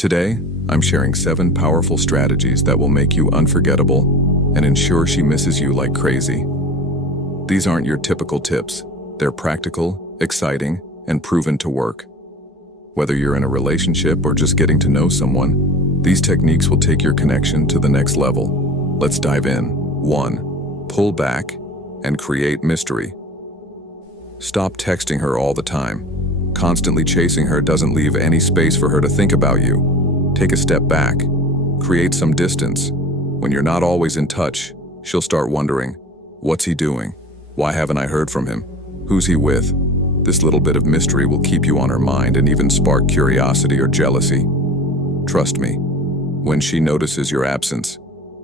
Today, I'm sharing 7 powerful strategies that will make you unforgettable and ensure she misses you like crazy. These aren't your typical tips. They're practical, exciting, and proven to work. Whether you're in a relationship or just getting to know someone, these techniques will take your connection to the next level. Let's dive in. 1. Pull back and create mystery. Stop texting her all the time. Constantly chasing her doesn't leave any space for her to think about you. Take a step back. Create some distance. When you're not always in touch, she'll start wondering, what's he doing? Why haven't I heard from him? Who's he with? This little bit of mystery will keep you on her mind and even spark curiosity or jealousy. Trust me, when she notices your absence,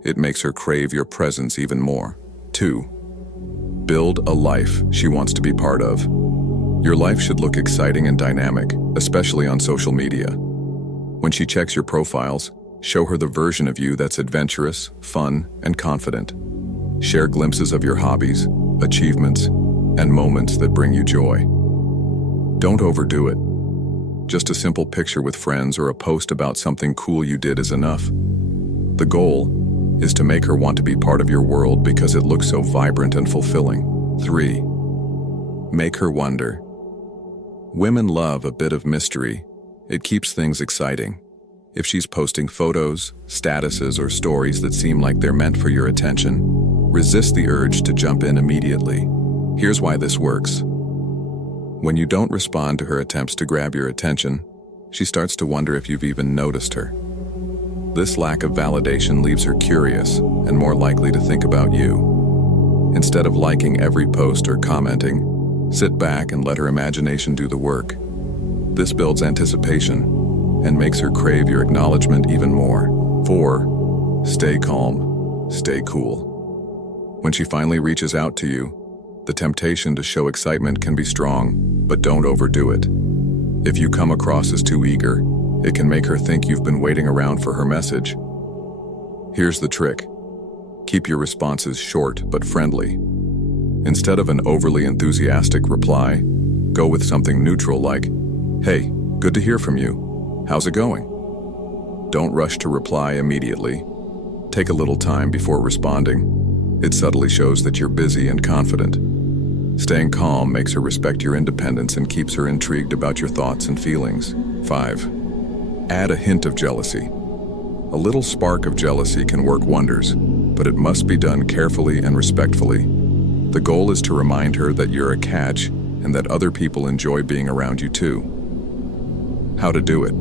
it makes her crave your presence even more. 2. Build a life she wants to be part of. Your life should look exciting and dynamic, especially on social media. When she checks your profiles, show her the version of you that's adventurous, fun, and confident. Share glimpses of your hobbies, achievements, and moments that bring you joy. Don't overdo it. Just a simple picture with friends or a post about something cool you did is enough. The goal is to make her want to be part of your world because it looks so vibrant and fulfilling. 3. Make her wonder. Women love a bit of mystery. It keeps things exciting. If she's posting photos, statuses, or stories that seem like they're meant for your attention, resist the urge to jump in immediately. Here's why this works. When you don't respond to her attempts to grab your attention, she starts to wonder if you've even noticed her. This lack of validation leaves her curious and more likely to think about you. Instead of liking every post or commenting, sit back and let her imagination do the work. This builds anticipation and makes her crave your acknowledgement even more. 4. Stay calm, stay cool. When she finally reaches out to you, the temptation to show excitement can be strong, but don't overdo it. If you come across as too eager, it can make her think you've been waiting around for her message. Here's the trick. Keep your responses short but friendly. Instead of an overly enthusiastic reply, go with something neutral like, "Hey, good to hear from you. How's it going?" Don't rush to reply immediately. Take a little time before responding. It subtly shows that you're busy and confident. Staying calm makes her respect your independence and keeps her intrigued about your thoughts and feelings. 5. Add a hint of jealousy. A little spark of jealousy can work wonders, but it must be done carefully and respectfully. The goal is to remind her that you're a catch and that other people enjoy being around you too. How to do it?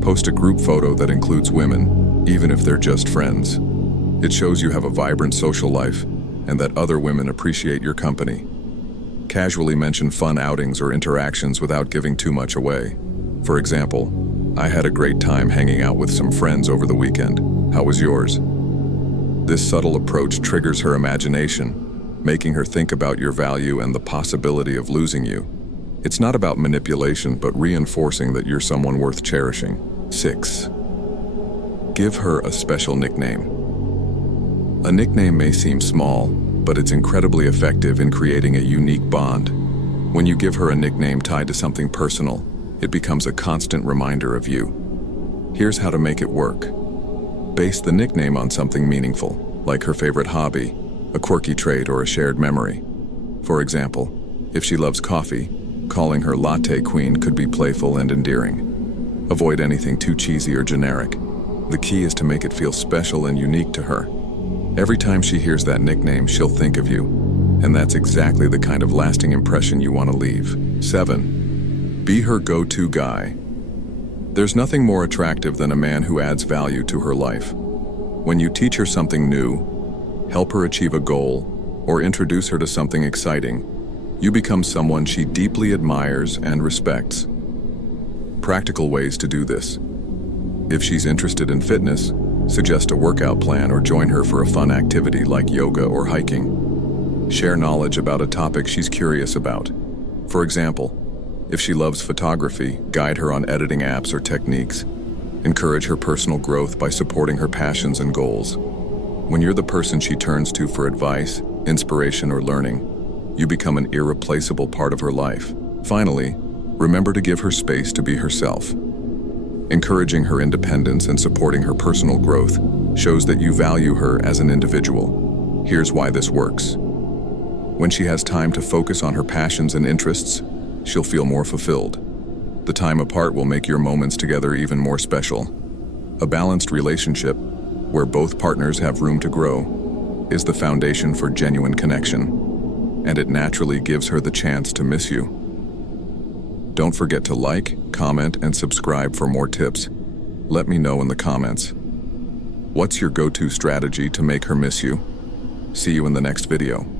Post a group photo that includes women, even if they're just friends. It shows you have a vibrant social life and that other women appreciate your company. Casually mention fun outings or interactions without giving too much away. For example, "I had a great time hanging out with some friends over the weekend. How was yours?" This subtle approach triggers her imagination, making her think about your value and the possibility of losing you. It's not about manipulation, but reinforcing that you're someone worth cherishing. 6. Give her a special nickname. A nickname may seem small, but it's incredibly effective in creating a unique bond. When you give her a nickname tied to something personal, it becomes a constant reminder of you. Here's how to make it work. Base the nickname on something meaningful, like her favorite hobby, a quirky trait, or a shared memory. For example, if she loves coffee, calling her Latte Queen could be playful and endearing. Avoid anything too cheesy or generic. The key is to make it feel special and unique to her. Every time she hears that nickname, she'll think of you, and that's exactly the kind of lasting impression you want to leave. 7. Be her go-to guy. There's nothing more attractive than a man who adds value to her life. When you teach her something new, help her achieve a goal, or introduce her to something exciting, you become someone she deeply admires and respects. Practical ways to do this. If she's interested in fitness, suggest a workout plan or join her for a fun activity like yoga or hiking. Share knowledge about a topic she's curious about. For example, if she loves photography, guide her on editing apps or techniques. Encourage her personal growth by supporting her passions and goals. When you're the person she turns to for advice, inspiration, or learning, you become an irreplaceable part of her life. Finally, remember to give her space to be herself. Encouraging her independence and supporting her personal growth shows that you value her as an individual. Here's why this works. When she has time to focus on her passions and interests, she'll feel more fulfilled. The time apart will make your moments together even more special. A balanced relationship, where both partners have room to grow, is the foundation for genuine connection, and it naturally gives her the chance to miss you. Don't forget to like, comment, and subscribe for more tips. Let me know in the comments. What's your go-to strategy to make her miss you? See you in the next video.